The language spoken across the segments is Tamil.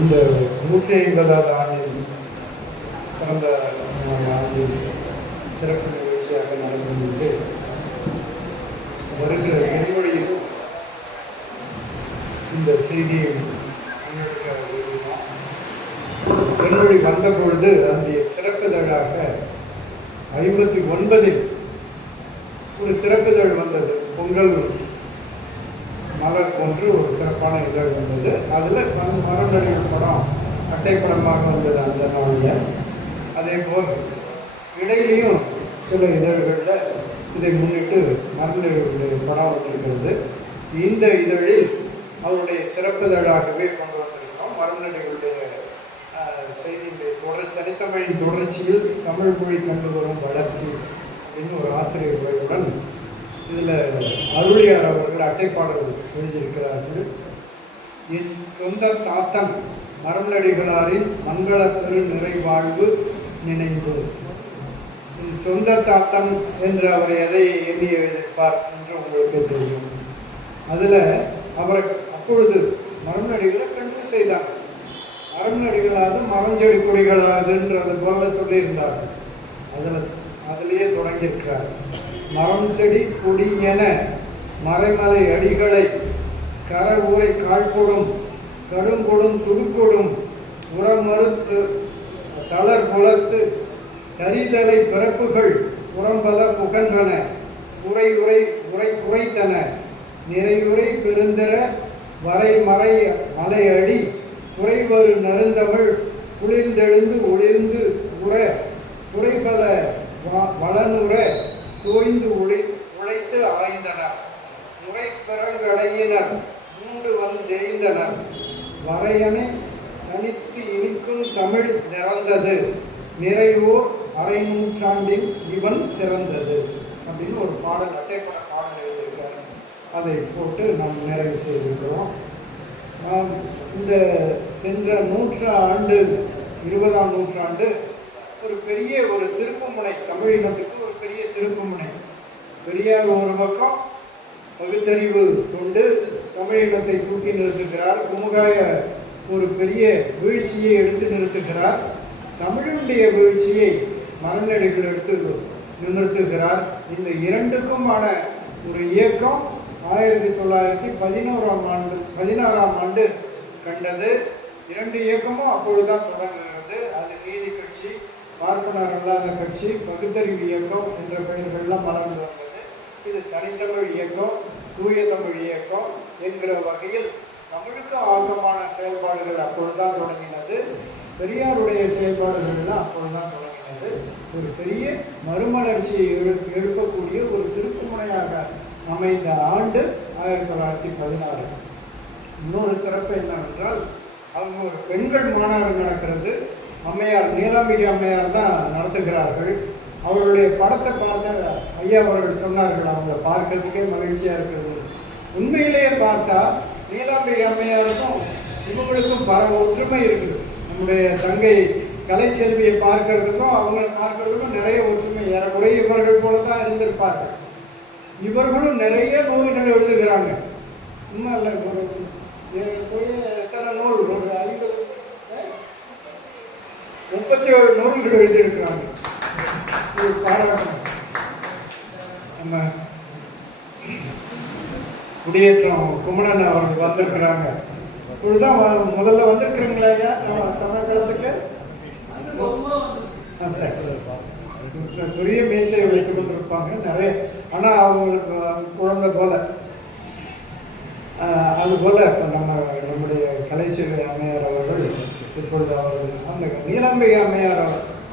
இந்த 150வது ஆண்டில் கடந்த ஆண்டில் சிறப்பு நிகழ்ச்சியாக நடந்து வருகிற நெறிவழியிலும் இந்த செய்தியை நெறிவழி வந்த பொழுது அந்த சிறப்புதழாக 59 ஒரு சிறப்புதழ் வந்தது. பொங்கல் மலர் போன்று ஒரு சிறப்பான இதழ் வந்தது. அதில் மரநடிகள் படம் அட்டைப்படமாக வந்தது அந்த நாளில். அதே போல் இடையிலையும் சில இதழ்களில் இதை முன்னிட்டு மரநடிகளுடைய படம் வந்திருக்கிறது. இந்த இதழில் அவருடைய சிறப்புதழாகவே கொண்டு வந்திருக்கோம். மரநடிகளுடைய செய்தியுடைய தனித்தமிழின் தொடர்ச்சியில் தமிழ் மொழி கண்டு வரும் வளர்ச்சி அப்படின்னு ஒரு ஆசிரியர் உரையுடன் இதில் அருளியார் அவர்கள் அட்டைப்பாடல்கள் எழுதியிருக்கிறார்கள். என் சொந்த தாத்தன் மரநடிகளாரின் மங்கள பெரு நிறைவாழ்வு நினைவு. என் சொந்த தாத்தன் என்று அவர் எதை எண்ணி எழுதியிருப்பார் என்று உங்களுக்கு தெரியும். அதில் அவரை அப்பொழுது மரநடிகளை கண்டு செய்தார். மரநடிகளாது மரஞ்செடி கொடிகளாதுன்றது போல சொல்லியிருந்தார்கள். அதிலேயே தொடங்கியிருக்கிறார். மரம் செடி கொடி என மறைமலை அடிகளை கர ஊரை காழ்கொடும் கடுங்கொடும் துடுக்கொடும் உரமறுத்து தளர் புலத்து தரிதலை பிறப்புகள் புறம்பல புகன்றன உரை உரை உரை குறைத்தன நிறையுரை பெருந்திர வரை மறை மலை அடி குறைவரு நருந்தமிழ் குளிர்ந்தெழுந்து ஒளிர்ந்து உற குறைபல வளனுற தோய்ந்து உழைத்து ஆய்ந்தனர். முறை பிறங்கடையினர் மூண்டு வந்தெய்ந்தனர். வரையனை தனித்து இனிக்கும் தமிழ் நிறந்தது நிறைவோர் அரை நூற்றாண்டில் இவன் சிறந்தது அப்படின்னு ஒரு பாடல் அட்டைப்பட பாடல் எழுதியிருக்காரு. அதை போட்டு நாம் நிறைவு செய்திருக்கிறோம். நாம் இந்த சென்ற 20ஆம் நூற்றாண்டு ஒரு பெரிய ஒரு திருப்புமுனை, தமிழினத்துக்கு ஒரு பெரிய திருப்புமுனை. பெரியார் ஒரு பக்கம் பகுத்தறிவு கொண்டு தமிழினத்தை தூக்கி நிறுத்துகிறார். குமுகாய ஒரு பெரிய வீழ்ச்சியை எடுத்து நிறுத்துகிறார். தமிழுடைய வீழ்ச்சியை மரநடிகள் எடுத்து நிறுத்துகிறார். இந்த இரண்டுக்குமான ஒரு இயக்கம் 1916ஆம் ஆண்டு கண்டது. இரண்டு இயக்கமும் அப்பொழுதுதான் தொடங்குகிறது. அது நீதி கட்சி, பார்ப்பனர் அல்லாத கட்சி, பகுத்தறிவு இயக்கம் என்ற பெயர்கள்லாம் மலர்ந்து வந்தது. இது தனித்தமிழ் இயக்கம், தூய தமிழ் இயக்கம் என்கிற வகையில் தமிழுக்கு ஆர்வமான செயல்பாடுகள் அப்பொழுதுதான் தொடங்கினது. பெரியாருடைய செயல்பாடுகள்லாம் அப்பொழுதுதான் தொடங்கினது. ஒரு பெரிய மறுமலர்ச்சியை எழுப்பக்கூடிய ஒரு திருப்புமுனையாக அமைந்த ஆண்டு 1916. இன்னொரு சிறப்பு என்னவென்றால், அவங்க ஒரு பெண்கள் மாநாடு நடக்கிறது. அம்மையார் நீலாம்பிகை அம்மையார் தான் நடத்துகிறார்கள். அவருடைய படத்தை பார்த்த ஐயா அவர்கள் சொன்னார்கள், அவங்க பார்க்கறதுக்கே மகிழ்ச்சியாக இருக்கிறது. உண்மையிலேயே பார்த்தா நீலாம்பிகை அம்மையாருக்கும் இவங்களுக்கும் ஒற்றுமை இருக்குது. நம்முடைய தங்கை கலைச்செல்வியை பார்க்கறதுக்கும் அவங்களை பார்க்கறதுக்கும் நிறைய ஒற்றுமை. ஏறக்குறைய இவர்கள் போல தான் இருந்திருப்பார்கள். இவர்களும் நிறைய நூல்கள் எழுதுகிறாங்க. சும்மா இல்லை, எத்தனை நூல், ஒரு 37 நூல்கள் எழுதியிருக்கிறாங்க. பாராட்டணும். நம்ம குடியேற்றம் குமரன் அவர்கள் வந்திருக்கிறாங்க. இப்பொழுதுதான் முதல்ல வந்திருக்கிறீங்களா ஐயா தமிழகத்துக்கு? பெரிய மேசை வைத்து கொண்டிருப்பாங்க நிறைய. ஆனால் அவங்களுக்கு குழந்தை போல அது போல நம்முடைய கலைச்செல்வி அம்மையார் அவர்கள் இப்பொழுது அவர்கள் அந்த நீலாம்பிகை அம்மையார்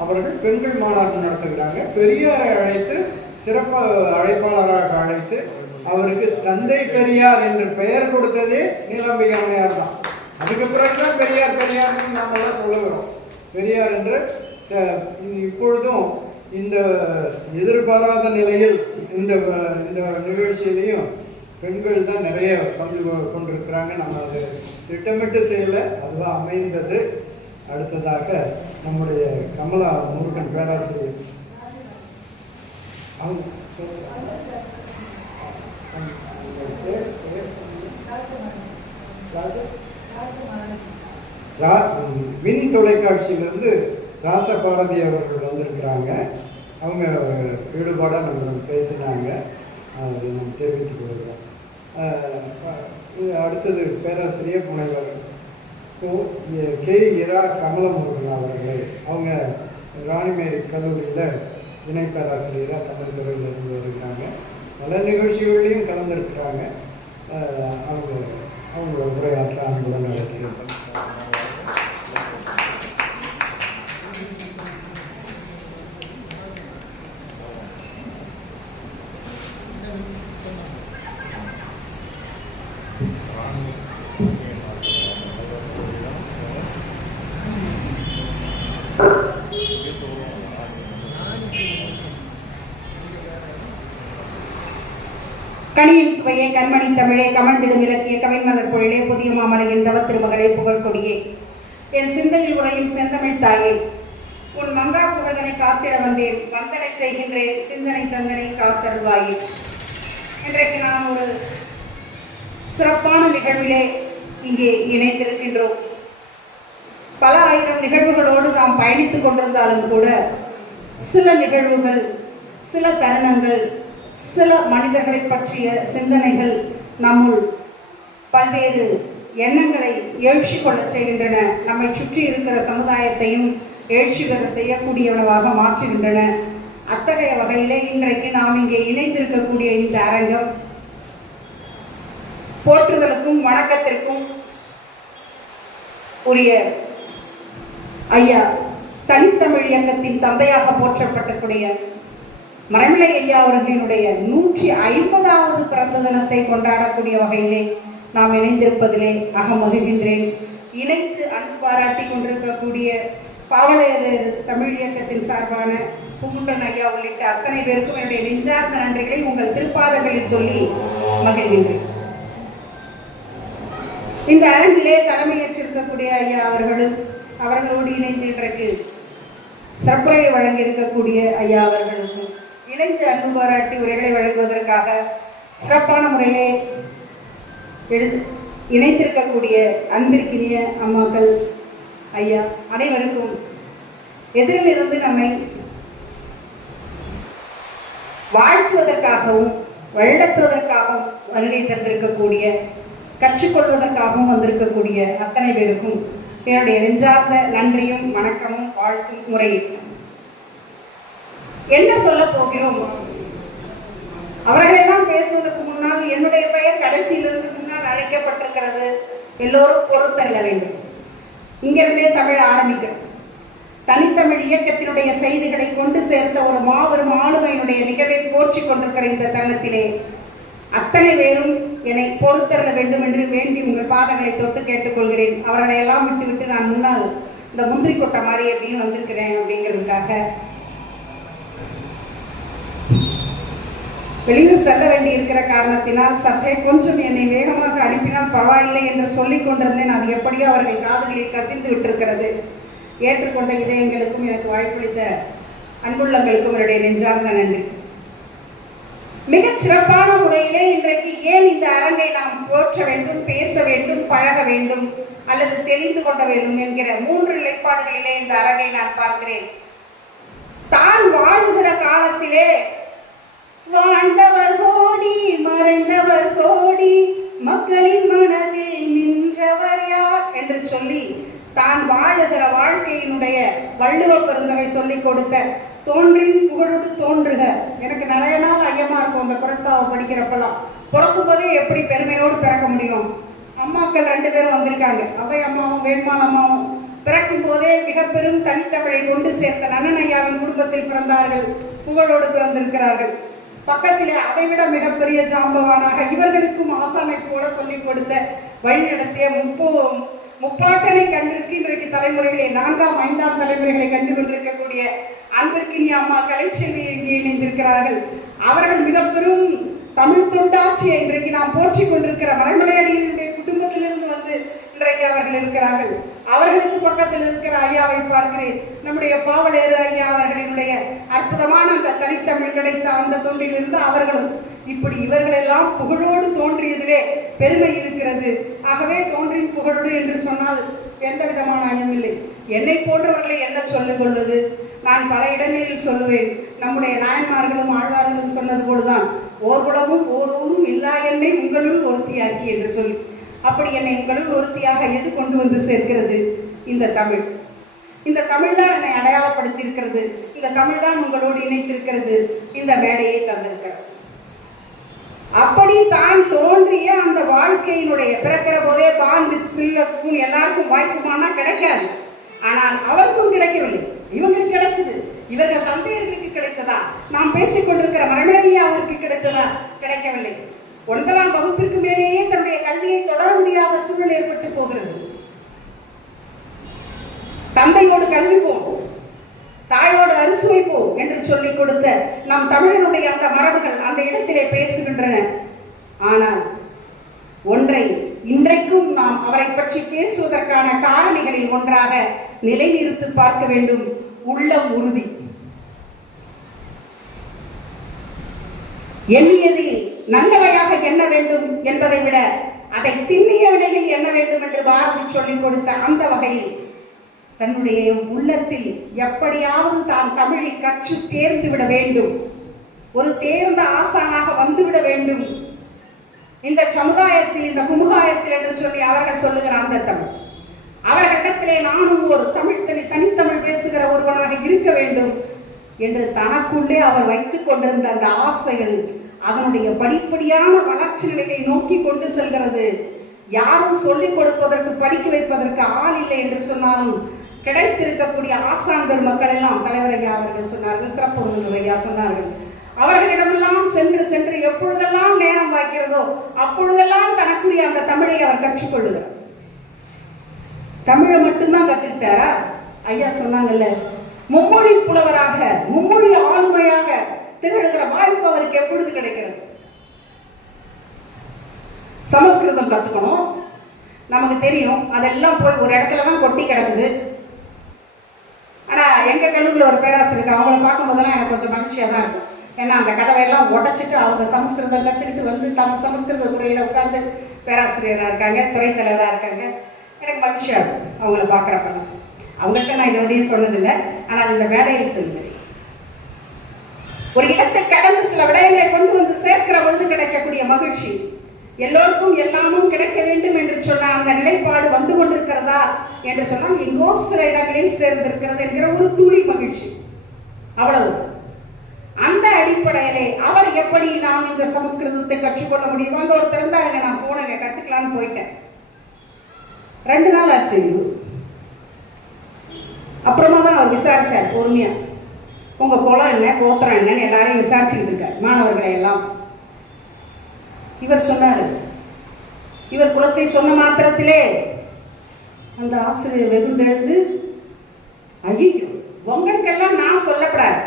அவர்கள் பெண்கள் மாநாட்டு நடத்துகிறாங்க. பெரியாரை அழைத்து சிறப்பு அழைப்பாளராக அழைத்து அவருக்கு தந்தை பெரியார் என்று பெயர் கொடுத்ததே நீலாம்பிகை அம்மையார் தான். அதுக்கு பிறகுதான் பெரியார் பெரியார்னு நாமெல்லாம் சொல்லுகிறோம். பெரியார் என்று இப்பொழுதும் இந்த எதிர்பாராத நிலையில் இந்த நிகழ்ச்சியிலையும் பெண்கள் தான் நிறைய பங்கு கொண்டிருக்கிறாங்க. நம்ம அது திட்டமிட்டு செய்யலை, அதுதான் அமைந்தது. அடுத்ததாக நம்முடைய கமலா முருகன் பேராசிரியர் அவங்க மின் தொலைக்காட்சியிலிருந்து ராசபாரதி அவர்கள் வந்திருக்கிறாங்க. அவங்க ஈடுபாடாக நம்ம பேசினாங்க, அதை நம்ம தெரிவித்துக் கொள்கிறோம். அடுத்தது பேராசிரியர் முனைவர் கே இரா கமலமுருகன் அவர்கள். அவங்க ராணிமேரி கல்லூரியில் இணை பேராசிரியராக தமிழ் துறையில் இருந்து வருகிறாங்க. பல நிகழ்ச்சிகளையும் கலந்துருக்கிறாங்க. அவங்க உரையாற்ற அன்புடன் அழைக்கிறேன். கனியின் சுவையே, கண்மணி தமிழே, கமழ்ந்திடும் இலக்கிய கவின்மலர் பொழிலே, புதிய மாமலையின் தவ திருமகளே, புகழ் கொடியே, என் சிந்தையில் உரையும் செந்தமிழ் தாயே, உன் மங்கா புகழனை காத்திட வந்தேன், வந்தனை செய்கின்றேன், சிந்தனை தந்தனை காத்தருள்வாயே. இன்றைக்கு நாம் ஒரு சிறப்பான நிகழ்விலே இங்கே இணைந்திருக்கின்றோம். பல ஆயிரம் நிகழ்வுகளோடு நாம் பயணித்துக் கொண்டிருந்தாலும் கூட சில நிகழ்வுகள், சில தருணங்கள், சில மனிதர்களை பற்றிய சிந்தனைகள் நம்முள் பல்வேறு எண்ணங்களை எழுச்சி கொள்ள செய்கின்றன. நம்மை சுற்றி இருக்கிற சமுதாயத்தையும் எழுச்சி பெற செய்யக்கூடியவனவாக மாற்றுகின்றன. அத்தகைய வகையிலே இன்றைக்கு நாம் இங்கே இணைந்திருக்கக்கூடிய இந்த அரங்கம் போற்றுதலுக்கும் வணக்கத்திற்கும் உரிய ஐயா தனித்தமிழ் இயக்கத்தின் தந்தையாக போற்றப்பட்டக்கூடிய மறைமலை ஐயா அவர்களினுடைய 150வது பிறந்த தினத்தை கொண்டாடக்கூடிய வகையிலே நாம் இணைந்திருப்பதிலே அகமகிழ்கின்றேன். இணைத்து அன்பு பாராட்டி கொண்டிருக்கக்கூடிய பாவலர் தமிழ் இயக்கத்தின் சார்பான பூங்குன்றன் ஐயா உள்ளிட்ட அத்தனை பேருக்கும் என்னுடைய நெஞ்சார்ந்த நன்றிகளை உங்கள் திருப்பாதங்களில் சொல்லி மகிழ்கின்றேன். இந்த அரங்கிலே தலைமையேற்றிருக்கக்கூடிய ஐயா அவர்களும் அவர்களோடு இணைந்து இன்றைக்கு சிறப்புரையை வழங்கியிருக்கக்கூடிய ஐயா அவர்களுக்கும் இணைந்து அன்பு பாராட்டி உரைகளை வழங்குவதற்காக சிறப்பான முறையிலே இணைந்திருக்கக்கூடிய அன்பிற்கினிய அம்மாக்கள் ஐயா அனைவருக்கும் எதிரில் இருந்து நம்மை வாழ்த்துவதற்காகவும் வழிநடத்துவதற்காகவும் வருகை தந்திருக்கக்கூடிய, கற்றுக்கொள்வதற்காகவும் வந்திருக்கக்கூடிய அத்தனை பேருக்கும் என்னுடைய நெஞ்சார்ந்த நன்றியும் வணக்கமும் வாழ்த்தும் முறையும். என்ன சொல்ல போகிறோம்? அவர்களெல்லாம் பேசுவதற்கு முன்னால் என்னுடைய பெயர் கடைசியிலிருந்து முன்னால் அழைக்கப்பட்டிருக்கிறது. எல்லோரும் பொறுத்தல்ல வேண்டும். இங்கிருந்தே தமிழ் ஆரம்பிக்கும். தனித்தமிழ் இயக்கத்தினுடைய செய்திகளை கொண்டு சேர்த்த ஒரு மாபெரும் ஆளுமையினுடைய நிகழ்வை போற்றி கொண்டிருக்கிற இந்த தருணத்திலே அத்தனை பேரும் என்னை பொறுத்தர வேண்டும் என்று வேண்டி உங்கள் பாதங்களை தொட்டு கேட்டுக்கொள்கிறேன். அவர்களை எல்லாம் விட்டு நான் முன்னால் இந்த முந்திரி கொட்டை மாதிரி அப்படின்னு வந்திருக்கிறேன் அப்படிங்கிறதுக்காக வெளியூர் செல்ல வேண்டி இருக்கிற காரணத்தினால் சற்றே கொஞ்சம் என்னை வேகமாக அனுப்பினால் பரவாயில்லை என்று சொல்லிக் கொண்டிருந்தேன். அது எப்படியோ அவர்கள் காதுகளில் கசிந்து விட்டிருக்கிறது. ஏற்றுக்கொண்ட இதயங்களுக்கும் எனக்கு வாய்ப்பளித்த அன்புள்ளங்களுக்கும் என்னுடைய நெஞ்சார்ந்த நன்றி. மிகச் சிறப்பான முறையிலே இன்றைக்கு ஏன் இந்த அரங்கை நாம் போற்ற வேண்டும், பேச வேண்டும், பழக வேண்டும் அல்லது தெரிந்து கொள்ள வேண்டும் என்கிற 3 நிலைப்பாடுகளிலே இந்த அரங்கை நான் பார்க்கிறேன். தான் வாழ்கிற காலத்திலே வாழ்ந்தவர் கோடி, மறைந்தவர் கோடி, மக்களின் மனதில் நின்றவர் யார் என்று சொல்லி தான் வாழுகிற வாழ்க்கையினுடைய வள்ளுவ பெருந்தகை சொல்லிக் கொடுத்த தோன்றின் புகழோடு தோன்றுக. எனக்கு நிறைய நாள் ஐயமா இருக்கும் அந்த குரட்டாவை படிக்கிறப்பெல்லாம். பிறக்கும் போதே எப்படி பெருமையோடு பிறக்க முடியும்? அம்மாக்கள் 2 பேரும் வந்திருக்காங்க, அவை அம்மாவும் வேண்மாள் அம்மாவும். பிறக்கும் போதே மிக பெரும் தனித்தமிழை கொண்டு சேர்த்த நன்னன் ஐயாவின் குடும்பத்தில் பிறந்தார்கள், புகழோடு பிறந்திருக்கிறார்கள். பக்கத்திலே அதைவிட மிகப்பெரிய ஜாம்பவானாக இவர்களுக்கும் ஆசாமைப்போட சொல்லிக் கொடுத்த வழி நடத்திய முப்பாட்டனை கண்டிருக்கு இன்றைக்கு தலைமுறைகளே 4ஆம் 5ஆம் தலைமுறைகளை கண்டு கொண்டிருக்கக்கூடிய அன்பிற்கினிய அம்மா கலைச்செல்வி இங்கே இணைந்திருக்கிறார்கள். அவர்கள் மிக பெரும் தமிழ் தொண்டாட்சியை இன்றைக்கு நாம் போற்றி கொண்டிருக்கிற மறைமலையடிகளுடைய குடும்பத்திலிருந்து வந்து இன்றைக்கு அவர்கள் இருக்கிறார்கள். அவர்களுக்கு பக்கத்தில் இருக்கிற ஐயாவை பார்க்கிறேன். நம்முடைய பாவலேறு ஐயா அவர்களினுடைய அற்புதமான அந்த தனித்தமிழ் கிடைத்த அந்த தொண்டிலிருந்து அவர்களும் இப்படி இவர்களெல்லாம் புகழோடு தோன்றியதிலே பெருமை இருக்கிறது. ஆகவே தோன்றின் புகழோடு என்று சொன்னால் எந்த விதமான ஐயமில்லை. என்னை போன்றவர்களை என்ன சொல்லிக் கொள்வது? நான் பல இடங்களில் சொல்லுவேன், நம்முடைய நாயன்மார்களும் ஆழ்வார்களும் சொன்னது போதுதான், ஓர் குலமும் ஓர் ஊரும் இல்லா என்னை உங்களுள் ஒருத்தியாக்கி என்று சொல்லி. அப்படி என்னை உங்களுள் ஒருத்தியாக எது கொண்டு வந்து சேர்க்கிறது? இந்த தமிழ். இந்த தமிழ் தான் என்னை அடையாளப்படுத்தியிருக்கிறது. இந்த தமிழ் தான் உங்களோடு இணைத்திருக்கிறது. இந்த மேடையை தந்திருக்கிறது. அப்படி தான் தோன்றிய அந்த வாழ்க்கையினுடைய பிறக்கிற போதே பான் வித் சில்வர் ஸ்பூன் எல்லாருக்கும் வாய்ப்புமானா கிடைக்காது. ஆனால் அவருக்கும் கிடைக்கவில்லை, இவங்களுக்கு கிடைச்சது. இவர்கள் தந்தையர்களுக்கு கிடைத்ததா? நாம் பேசிக் கொண்டிருக்கிற மரமலையா அவருக்கு கிடைத்ததா? கிடைக்கவில்லை. 9ஆம் வகுப்பிற்கு மேலேயே தன்னுடைய கல்வியை தொடர முடியாத சூழல் ஏற்பட்டு போகிறது. தந்தையோடு கல்வி போ, தாயோடு அரிசுவை போ என்று சொல்லிக் கொடுத்த நம் தமிழனுடைய அந்த மரபுகள் அந்த இடத்திலே பேசுகின்றன. ஆனால் ஒன்றை இன்றைக்கும் நாம் அவரை பற்றி பேசுவதற்கான காரணிகளில் ஒன்றாக நிலைநிறுத்தி பார்க்க வேண்டும், உள்ளம் உறுதி. எண்ணியது நல்லவையாக எண்ண வேண்டும் என்பதை விட அதை திண்ணிய விலையில் எண்ண வேண்டும் என்று பாரதி சொல்லிக் கொடுத்த அந்த வகையில் தன்னுடைய உள்ளத்தில் எப்படியாவது தான் தமிழை கற்று தேர்ந்து விட வேண்டும், ஒரு தேர்ந்த ஆசானாக வந்துவிட வேண்டும் இந்த சமுதாயத்தில், இந்த குமுகாயத்தில் என்று சொல்லி அவர்கள் சொல்லுகிற அந்த தமிழ். அவர்களிடத்திலே நானும் ஒரு தனித்தமிழ் பேசுகிற ஒருவனாக இருக்க வேண்டும் என்று தனக்குள்ளே அவர் வைத்துக் கொண்டிருந்த அந்த ஆசைகள் அதனுடைய படிப்படியான வளர்ச்சி நிலையை நோக்கி கொண்டு செல்கிறது. யாரும் சொல்லிக் கொடுப்பதற்கு படிக்க வைப்பதற்கு ஆள் இல்லை என்று சொன்னாலும் கிடைத்திருக்கக்கூடிய ஆசான் பெருமக்கள் எல்லாம் தலைவர் ஐயா அவர்கள் சொன்னார்கள், சிறப்பு ஐயா சொன்னார்கள், அவர்களிடமெல்லாம் சென்று சென்று எப்பொழுதெல்லாம் நேரம் வாய்க்கிறதோ அப்பொழுதெல்லாம் தனக்குரிய அந்த தமிழை அவர் கற்றுக்கொள்ளுகிறார். தமிழை மட்டும்தான் கத்துக்கிட்டாரா? ஐயா சொன்னாங்கல்ல, மும்மொழி புலவராக மும்மொழி ஆளுமையாக திகழ்கிற வாய்ப்பு அவருக்கு எப்பொழுது கிடைக்கிறது? சமஸ்கிருதம் கத்துக்கணும், நமக்கு தெரியும், அதெல்லாம் போய் ஒரு இடத்துல தான் கொட்டி கிடக்குது. ஆனா எங்க கல்லூரியில் ஒரு பேராசிரியர், அவங்கள பார்க்கும் போதெல்லாம் எனக்கு கொஞ்சம் மகிழ்ச்சியா தான் இருக்கும். ஏன்னா அந்த கதவையெல்லாம் உடைச்சிட்டு அவங்க சமஸ்கிருதம் கற்றுக்கிட்டு வந்து சமஸ்கிருத துறையில உட்கார்ந்து பேராசிரியராக இருக்காங்க, துறை தலைவராக இருக்காங்க. எனக்கு மகிழ்ச்சியா இருக்கும் அவங்கள பார்க்குறப்ப. அவங்கள்ட்ட நான் இது வரையும் சொன்னதில்லை, ஆனால் இந்த மேடையில் சொல்லுவேன். ஒரு இடத்தை கடந்து சில விடயங்களை கொண்டு வந்து சேர்க்கிற பொழுது கிடைக்கக்கூடிய மகிழ்ச்சி, எல்லோருக்கும் எல்லாமும் கிடைக்க வேண்டும் என்று சொன்ன அந்த நிலைப்பாடு வந்து கொண்டிருக்கிறதா என்று சொன்னால் எங்கோ சில இடங்களில் சேர்ந்திருக்கிறது என்கிற ஒரு துளி மகிழ்ச்சி, அவ்வளவு. அந்த அடிப்படையிலே அவர் எப்படி நாம் இந்த சமஸ்கிருதத்தை கற்றுக்கொள்ள முடியும்? அங்க ஒருத்தர் இருந்தாருங்க, நான் போனேங்க, கத்துக்கலான்னு போயிட்டேன். 2 நாள் ஆச்சு. அப்புறமா தான் அவர் விசாரிச்சார் பொறுமையா, உங்க குலம் என்ன, கோத்திரம் என்னன்னு எல்லாரையும் விசாரிச்சுக்கிட்டு இருக்கார், மாணவர்களை எல்லாம். இவர் சொன்னாரு, இவர் குலத்தை சொன்ன மாத்திரத்திலே அந்த ஆசிரியர் வெகுண்டெழுந்து, ஐயோ உங்களுக்கெல்லாம் நான் சொல்லப்படாது,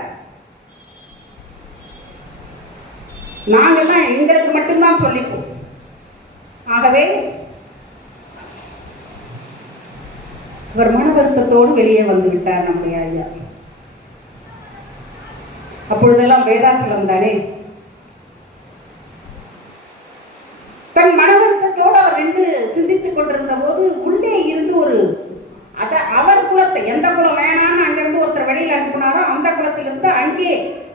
நாங்கெல்லாம் எங்களுக்கு மட்டும்தான் சொல்லிப்போம். ஆகவே இவர் மன வருத்தத்தோடு வெளியே வந்து விட்டார் நம்முடைய ஐயா. அப்பொழுதெல்லாம் வேதாச்சலம் தானே. தன் மன வருத்தத்தோடு அவர் நின்று சிந்தித்துக் கொண்டிருந்த போது உள்ளே இருந்து ஒரு அவர் குலத்தை, எந்த குலம் வேணான்னு அங்கிருந்து ஒருத்தர் வெளியில் அனுப்பினாரோ அந்த குலத்திலிருந்து அங்கே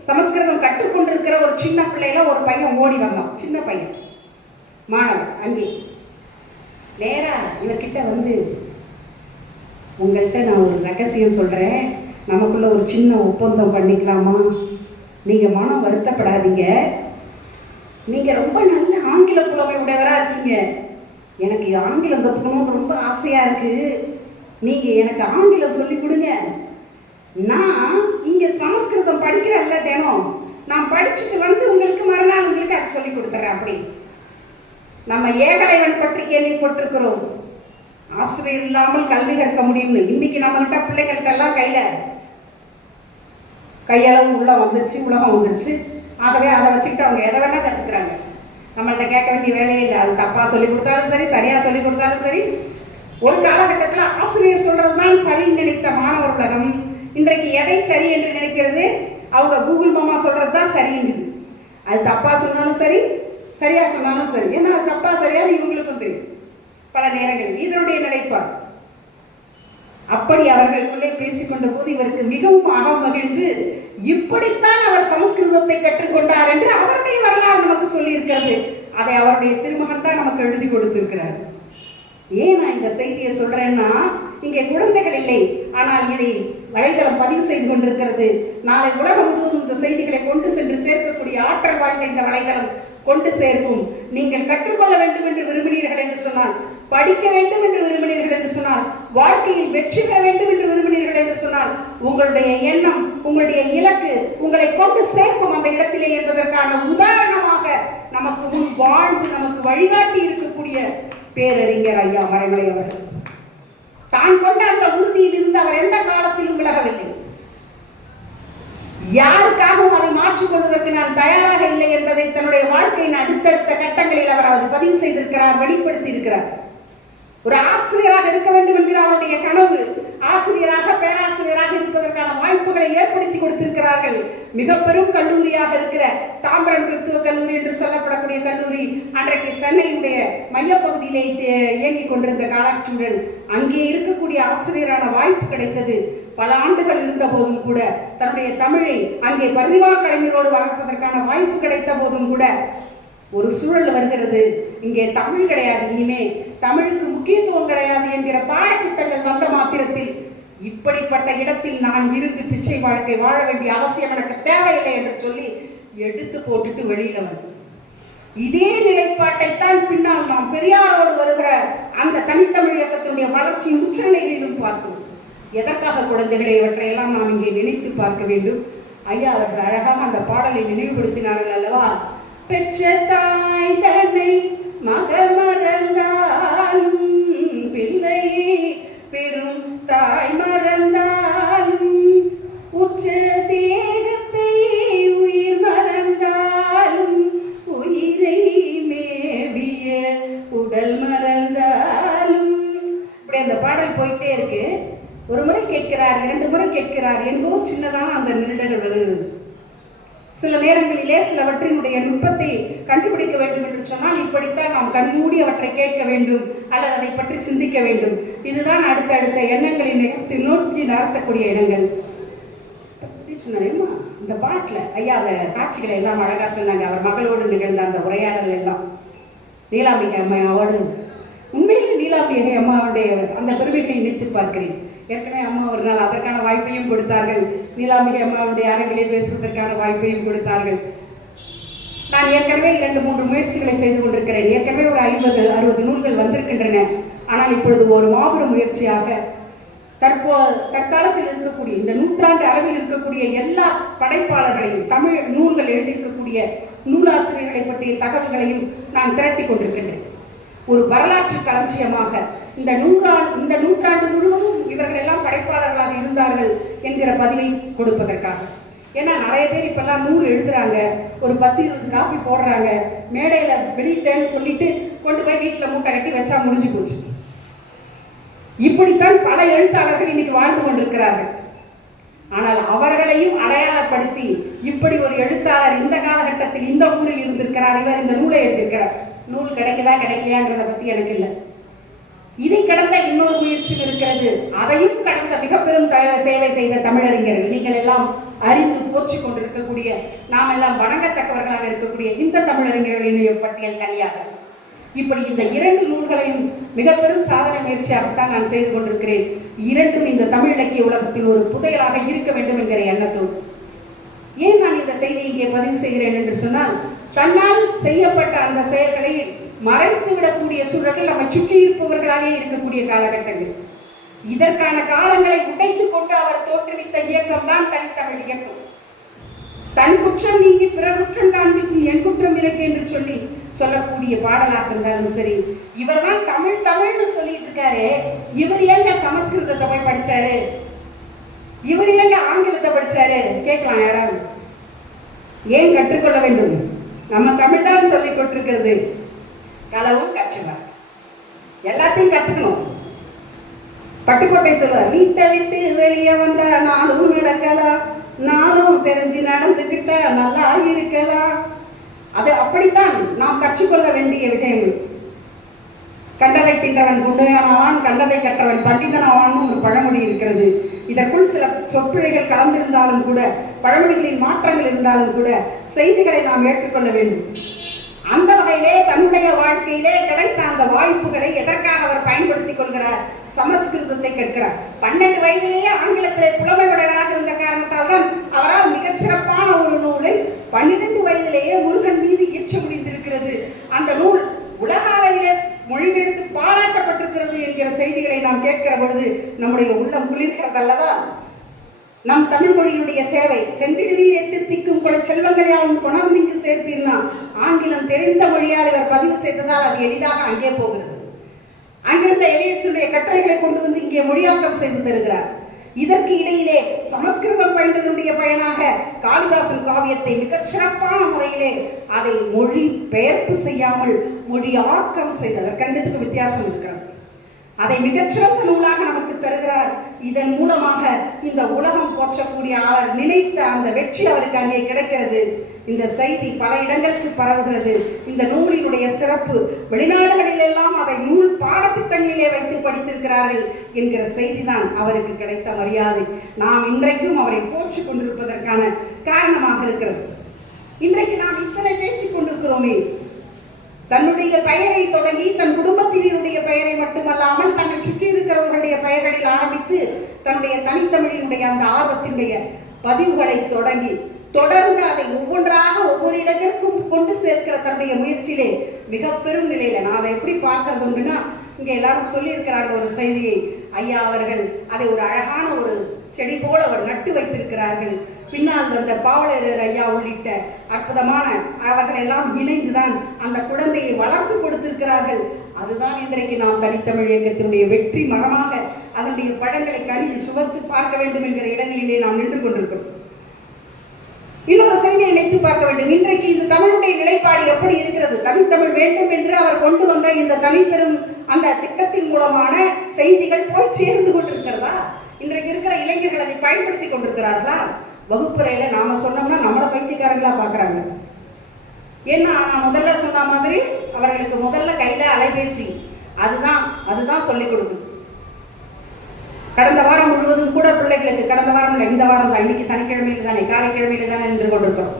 சமஸ்கிருதம் கற்றுக்கொண்டிருக்கிற ஒரு சின்ன பிள்ளையில ஒரு பையன் ஓடி வந்தான், சின்ன பையன் மாணவன். அங்கே நேரா இவர்கிட்ட வந்து, உங்கள்கிட்ட நான் ஒரு ரகசியம் சொல்றேன், நமக்குள்ள ஒரு சின்ன ஒப்பந்தம் பண்ணிக்கலாமா? நீங்க மனம் வருத்தப்படாதீங்க, நீங்க ரொம்ப நல்ல ஆங்கில புலமை உடையவரா இருக்கீங்க, எனக்கு ஆங்கிலம் கற்றுக்கணும்னு ரொம்ப ஆசையா இருக்கு, நீங்க எனக்கு ஆங்கிலம் சொல்லி கொடுங்க, நான் இங்க சமஸ்கிருதம் படிக்கிறேன்ல தினம், நான் படிச்சுட்டு வந்து உங்களுக்கு மறுநாள் உங்களுக்கு அதை சொல்லி கொடுத்துறேன். அப்படி நம்ம ஏகலைவன் பற்றி கேள்விப்பட்டிருக்கிறோம், ஆசிரியர் இல்லாமல் கல்வி கற்க முடியும்னு. இன்னைக்கு நம்மகிட்ட பிள்ளைகள்கிட்ட எல்லாம் கையளவு உள்ள வந்துருச்சு, உலகம் வந்துருச்சு. ஆகவே அதை வச்சுக்கிட்டு அவங்க எதை வேணா கற்றுக்குறாங்க, நம்மள்கிட்ட கேட்க வேண்டிய வேலையே இல்லை. அது தப்பா சொல்லி கொடுத்தாலும் சரி, சரியா சொல்லி கொடுத்தாலும் சரி. ஒரு காலகட்டத்தில் ஆசிரியர் சொல்றதுதான் சரின்னு நினைத்த மாணவர் உலகம் இன்றைக்கு எதை சரி என்று நினைக்கிறது? அவங்க கூகுள் மாமா சொல்றது தான் சரின்னு. அது தப்பா சொன்னாலும் சரி, சரியா சொன்னாலும் சரி. ஏன்னா அது தப்பா சரியான்னு இவங்களுக்கும் தெரியும் பல நேரங்களில். இதனுடைய நிலைப்பாடு. அப்படி அவர்களுக்குள்ளே பேசிக்கொண்ட போது இவருக்கு மிகவும் அகம் மகிழ்ந்து, இப்படித்தான் அவர் சமஸ்கிருதத்தை கற்றுக்கொண்டார் என்று அவருடைய வரலாறு நமக்கு சொல்லி இருக்கிறது. அதை அவருடைய திருமகன் தான் நமக்கு எழுதி கொடுத்திருக்கிறார். ஏன் நான் இந்த செய்தியை சொல்றேன்னா, இங்கே குழந்தைகள் இல்லை, ஆனால் இதை வலைதளம் பதிவு செய்து கொண்டிருக்கிறது. நாளை உலகம் முழுவதும் இந்த செய்திகளை கொண்டு சென்று சேர்க்கக்கூடிய ஆற்றல் வாய்ந்த இந்த வலைதளம் கொண்டு சேர்க்கும். நீங்கள் கற்றுக்கொள்ள வேண்டும் என்று விரும்பினீர்கள் என்று சொன்னால், படிக்க வேண்டும் என்று விரும்பினீர்கள் என்று சொன்னால், வாழ்க்கையில் வெற்றி பெற வேண்டும் என்று விரும்பினீர்கள் என்று சொன்னால், உங்களுடைய எண்ணம், உங்களுடைய இலக்கு உங்களை கொண்டு சேர்க்கும் அந்த இடத்திலே என்பதற்கான உதாரணமாக நமக்கு முன் வாழ்ந்து நமக்கு வழிகாட்டி இருக்கக்கூடிய பேரறிஞர் ஐயா மறைமலை அவர்கள். தான் கொண்ட அந்த உறுதியில் இருந்து அவர் எந்த காலத்திலும் விலகவில்லை. யாருக்காகவும் அதை மாற்றிக் கொள்வதற்கு நான் தயாராக இல்லை என்பதை தன்னுடைய வாழ்க்கையின் அடுத்தடுத்த கட்டங்களில் அவர் அதை பதிவு செய்திருக்கிறார், வெளிப்படுத்தி இருக்கிறார். ஒரு ஆசிரியராக இருக்க வேண்டும் என்கிற அவருடைய கனவு, ஆசிரியராக பேராசிரியராக இருப்பதற்கான வாய்ப்புகளை ஏற்படுத்தி கொடுத்திருக்கிறார்கள். மிக பெரும் கல்லூரியாக இருக்கிற தாம்பரம் கிறிஸ்துவ கல்லூரி என்று சொல்லப்படக்கூடிய கல்லூரி அன்றைக்கு சென்னையுடைய மையப்பகுதியிலே இயங்கிக் கொண்டிருந்த காலச்சூழல், அங்கே இருக்கக்கூடிய ஆசிரியரான வாய்ப்பு கிடைத்தது. பல ஆண்டுகள் இருந்த போதும் கூட தன்னுடைய தமிழை அங்கே பரிவா கலைஞரோடு வளர்ப்பதற்கான வாய்ப்பு கிடைத்த போதும் கூட ஒரு சூழல் வருகிறது, இங்கே தமிழ் கிடையாது, இனிமே தமிழுக்கு முக்கியத்துவம் கிடையாது என்கிற பாடத்திட்டங்கள் வந்த மாத்திரத்தில் இப்படிப்பட்ட இடத்தில் நான் இருந்து பிச்சை வாழ்க்கை வாழ வேண்டிய அவசியம் எனக்கு தேவையில்லை என்று சொல்லி எடுத்து போட்டுட்டு வெளியில வந்து இதே நிலைப்பாட்டை தான் பின்னால் நாம் பெரியாரோடு வருகிற அந்த தனித்தமிழ் இயக்கத்தினுடைய வளர்ச்சியின் உச்சநிலைகளிலும் பார்த்தோம். எதற்காக குழந்தைகளை இவற்றையெல்லாம் நாம் இங்கே நினைத்து பார்க்க வேண்டும். ஐயா அவர்கள் அழகாக அந்த பாடலை நினைவுபடுத்தினார்கள் அல்லவா? பெற்ற தாய் தன்னை மகள் மறந்தாலும், பிள்ளை பெரும் தாய் மறந்தாலும், உற்ற தேகத்தை உயிர் மறந்தாலும், உயிரை மேவிய உடல் மறந்தாலும். இப்படி அந்த பாடல் போயிட்டே இருக்கு. ஒரு முறை கேட்கிறார், 2 முறை கேட்கிறார், எங்கோ சின்னதான அந்த நிழல் விழுகிறது. சில நேரங்களிலே சிலவற்றினுடைய நுட்பத்தை கண்டுபிடிக்க வேண்டும் என்று சொன்னால் இப்படித்தான் நாம் கண்மூடி அவற்றை கேட்க வேண்டும் அல்லது அதை பற்றி சிந்திக்க வேண்டும். இதுதான் அடுத்தடுத்த எண்ணங்களின் நோக்கி நகர்த்தக்கூடிய இடங்கள். சொன்னேம்மா இந்த பாட்டில் ஐயா அந்த காட்சிகளை எல்லாம் அழகா சொன்னாங்க. அவர் மகளோடு நிகழ்ந்த அந்த உரையாடல் எல்லாம் நீலாம்பிகை அம்மாவோடு. உண்மையில் நீலாம்பிகை அம்மாவுடைய அந்த பெருமைகளை நினைத்து பார்க்கிறேன். ஏற்கனவே அம்மா ஒரு நாள் அதற்கான வாய்ப்பையும் கொடுத்தார்கள். நீலாம்பிகை அம்மாவுடைய அரங்கிலே பேசுவதற்கான வாய்ப்பையும் கொடுத்தார்கள். நான் ஏற்கனவே 2-3 முயற்சிகளை செய்து கொண்டிருக்கிறேன். ஏற்கனவே ஒரு 50-60 நூல்கள் வந்திருக்கின்றன. ஆனால் இப்பொழுது ஒரு மாபெரும் முயற்சியாக தற்காலத்தில் இருக்கக்கூடிய இந்த நூற்றாண்டு அளவில் இருக்கக்கூடிய எல்லா படைப்பாளர்களையும், தமிழ் நூல்கள் எழுதியிருக்கக்கூடிய நூலாசிரியர்களை பற்றிய தகவல்களையும் நான் திரட்டி கொண்டிருக்கின்றேன். ஒரு வரலாற்று களஞ்சியமாக இந்த நூற்றாண்டு முழுவதும் இவர்கள் எல்லாம் படைப்பாளர்களாக இருந்தார்கள் என்கிற பதிவை கொடுப்பதற்காக. ஏன்னா நிறைய பேர் இப்பெல்லாம் நூல் எழுதுறாங்க, ஒரு 10-20 காப்பி போடுறாங்க, மேடையில வெளியிட்டேன்னு சொல்லிட்டு கொண்டு போய் வீட்டில் மூட்டை கட்டி வச்சா முடிஞ்சு போச்சு. இப்படித்தான் பல எழுத்தாளர்கள் இன்னைக்கு வாழ்ந்து கொண்டிருக்கிறார்கள். ஆனால் அவர்களையும் அடையாளப்படுத்தி இப்படி ஒரு எழுத்தாளர் இந்த காலகட்டத்தில் இந்த ஊரில் இருந்திருக்கிறார், இவர் இந்த நூலை எழுதியிருக்கிறார். நூல் கிடைக்குதா கிடைக்கலையாங்கிறத பத்தி எனக்கு இல்லை. இதை கடந்த இன்னொரு முயற்சியும் இருக்கிறது. அதையும் கடந்த மிக பெரும் சேவை செய்த தமிழறிஞர்கள், நீங்கள் எல்லாம் அறிந்து போற்றிக் கொண்டிருக்கக்கூடிய, நாம் எல்லாம் வணங்கத்தக்கவர்களாக இருக்கக்கூடிய இந்த தமிழறிஞர்களின் பட்டியல் தனியாக. இப்படி இந்த 2 நூல்களையும் மிக பெரும் சாதனை முயற்சியாகத்தான் நான் செய்து கொண்டிருக்கிறேன். 2ம் இந்த தமிழ் இலக்கிய உலகத்தில் ஒரு புதையலாக இருக்க வேண்டும் என்கிற எண்ணத்தோடு. ஏன் நான் இந்த செய்தியை இங்கே பதிவு செய்கிறேன் என்று சொன்னால், தன்னால் செய்யப்பட்ட அந்த செயல்களை மறைத்து விடக்கூடிய சூழல்கள் நம்மை சுற்றி இருப்பவர்களாக இருக்கக்கூடிய காலகட்டங்கள். இதற்கான காலங்களை உடைத்துக் கொண்டு அவர் தோற்றுவித்த இயக்கம் தான் தனித்தமிழ் இயக்கம். தன் குற்றம் நீங்கி பிற குற்றம் காண்பித்து என் குற்றம் இருக்கு என்று சொல்லக்கூடிய பாடலாக இருந்தாலும் சரி, இவர் தான் தமிழ்னு சொல்லிட்டு இருக்காரு. இவர் ஏங்க சமஸ்கிருதத்தை போய் படிச்சாரு, இவர் ஏங்க ஆங்கிலத்தை படிச்சாரு கேட்கலாம் யாராவது. ஏன் கற்றுக்கொள்ள வேண்டும்? நம்ம தமிழ் தான் சொல்லிக் கொண்டிருக்கிறது. களவும் கற்றுவார், எல்லாத்தையும் கற்றுக்கணும். பட்டுக்கோட்டை சொல்லுவார், வீட்டை விட்டு வெளியே வந்த நாளும் நடக்கலாம், நாளும் தெரிஞ்சு நடந்துக்கிட்ட நல்லா இருக்கலாம். அது அப்படித்தான் நாம் கற்றுக்கொள்ள வேண்டிய விஷயங்கள். கண்டதை தின்றவன் குண்டையானவான், கண்டதை கற்றவன் பண்டிதனாவான் ஒரு பழமொழி இருக்கிறது. இதற்குள் சில சொற்பிழைகள் கலந்திருந்தாலும் கூட, பழமொழிகளின் மாற்றங்கள் இருந்தாலும் கூட, செய்திகளை நாம் ஏற்றுக்கொள்ள வேண்டும். அந்த வகையிலே தன்னுடைய வாழ்க்கையிலே கிடைத்த அந்த வாய்ப்புகளை எதற்காக அவர் பயன்படுத்திக் கொள்கிறார்? சமஸ்கிருதத்தை கற்கிறார். 12 வயதிலேயே ஆங்கிலத்திலே புலமை உடையவராக இருந்த காரணத்தால் தான் அவரால் மிகச் சிறப்பான ஒரு நூலை 12 வயதிலேயே முருகன் மீது இயற்ற முடிந்திருக்கிறது. அந்த நூல் உலக அளவிலே மொழிபெயர்த்து பாராட்டப்பட்டிருக்கிறது என்கிற செய்திகளை நாம் கேட்கிற பொழுது நம்முடைய உள்ளம் குளிர்கிறது அல்லவா? நம் தமிழ் மொழியுடைய சேவை, சென்றிடுவீர் 8 திக்கும் கூட செல்வங்கள் யாவும் கொணர்ந்து இங்கு சேர்ப்பீர்னா, ஆங்கிலம் தெரிந்த மொழியால் இவர் பதிவு செய்ததால் அது எளிதாக அங்கே போகிறது. அங்கிருந்த எலியட்ஸுடைய கட்டுரைகளை கொண்டு வந்து இங்கே மொழியாக்கம் செய்து தருகிறார். இதற்கு இடையிலே சமஸ்கிருதம் பயின்றதனுடைய பயனாக காளிதாசன் காவியத்தை மிகச் சிறப்பான முறையிலே அதை மொழி பெயர்ப்பு செய்யாமல் மொழி ஆக்கம் செய்தவர். கண்டத்துக்கு வித்தியாசம் இருக்கிறது. அதை மிகச்சிறந்த நூலாக நமக்கு தருகிறார். இதன் மூலமாக இந்த உலகம் போற்றக்கூடிய அவர் நினைத்த அந்த வெற்றி அவருக்கு அங்கே கிடைக்கிறது. இந்த செய்தி பல இடங்களுக்கு பரவுகிறது. இந்த நூலினுடைய சிறப்பு, வெளிநாடுகளில் எல்லாம் அதை நூல் பாடத்திட்டங்களிலே வைத்து படித்திருக்கிறார்கள் என்கிற செய்திதான் அவருக்கு கிடைத்த மரியாதை. நாம் இன்றைக்கும் அவரை போற்றிக் கொண்டிருப்பதற்கான காரணமாக இருக்கிறது. இன்றைக்கு நாம் இத்தனை பேசிக் கொண்டிருக்கிறோமே, தன்னுடைய பெயரை தொடங்கி தன் குடும்பத்தினருடைய பெயரை மட்டுமல்லாமல் தன்னை சுற்றி இருக்கிறவர்களுடைய பெயர்களில் ஆரம்பித்து தன்னுடைய தனித்தமிழினுடைய அந்த ஆர்வத்தினுடைய பதிவுகளை தொடங்கி தொடர்ந்து அதை ஒவ்வொன்றாக ஒவ்வொரு இடத்திற்கும் கொண்டு சேர்க்கிற தன்னுடைய முயற்சியிலே மிக பெரும் நிலையில நான் அதை எப்படி பார்க்கறது உண்டுன்னா, இங்க எல்லாரும் சொல்லி இருக்கிறாங்க ஒரு செய்தியை. ஐயா அவர்கள் அதை ஒரு அழகான ஒரு செடி போல அவர் நட்டு வைத்திருக்கிறார்கள். பின்னால் வந்த பாவலரர் ஐயா உள்ளிட்ட அற்புதமான அவர்கள் எல்லாம் இணைந்துதான் அந்த குழந்தையை வளர்த்து கொடுத்திருக்கிறார்கள். அதுதான் இன்றைக்கு நாம் தனித்தமிழ் இயக்கத்தினுடைய வெற்றி மரமாக அதனுடைய பழங்களை கனியில் சுமத்து பார்க்க வேண்டும் என்கிற இடங்களிலே நாம் நின்று கொண்டிருக்கிறோம். இன்னொரு செய்தியை நினைத்து பார்க்க வேண்டும். இன்றைக்கு இந்த தமிழுடைய நிலைப்பாடு எப்படி இருக்கிறது? தனித்தமிழ் வேண்டும் என்று அவர் கொண்டு வந்த இந்த தனிப்பெரும் அந்த திட்டத்தின் மூலமான செய்திகள் போய் சேர்ந்து கொண்டிருக்கிறதா? இன்றைக்கு இருக்கிற இளைஞர்கள் அதை பயன்படுத்தி கொண்டிருக்கிறார்களா? வகுப்புறையில நாம சொன்னோம்னா நம்மளோட பைத்தியக்காரங்களா பாக்குறாங்க. ஏன்னா நான் முதல்ல சொன்ன மாதிரி அவர்களுக்கு முதல்ல கையில அலைபேசி, அதுதான் சொல்லிக் கொடுக்குது. கடந்த வாரம் முழுவதும் கூட பிள்ளைகளுக்கு, கடந்த வாரம் இல்லை, இந்த வாரம் தான், இன்னைக்கு சனிக்கிழமையில தானே, காரைக்கிழமையில தானே நின்று கொண்டிருக்கிறோம்.